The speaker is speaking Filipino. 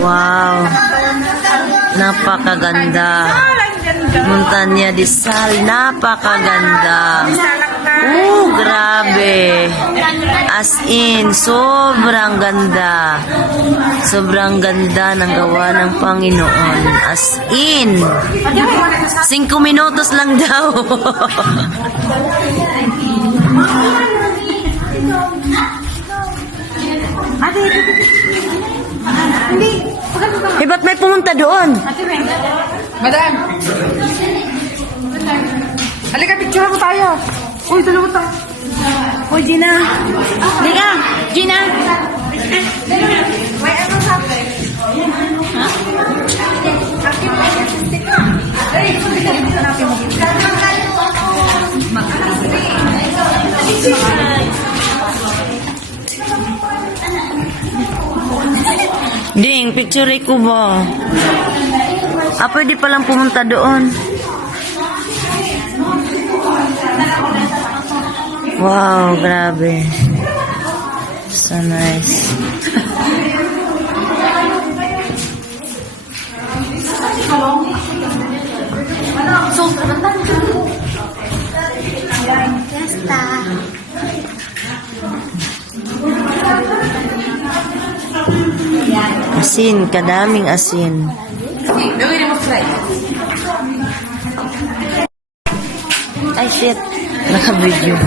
Wow. Napakaganda. Montanya de Sal. Napakaganda. Oh, grabe. As in, sobrang ganda. Sobrang ganda ng gawa ng Panginoon. As in. Cinco minutos lang daw. eh, ba't may pumunta doon? Madam. Halika, picture mo tayo. Uy, dalawa tayo. Uy, Gina. Halika, Gina. May Ding, picture ko ba? Ah, pwede palang pumunta doon. Wow, grabe. So nice. Asin, kadaming asin. Ay, shit. Naka-video.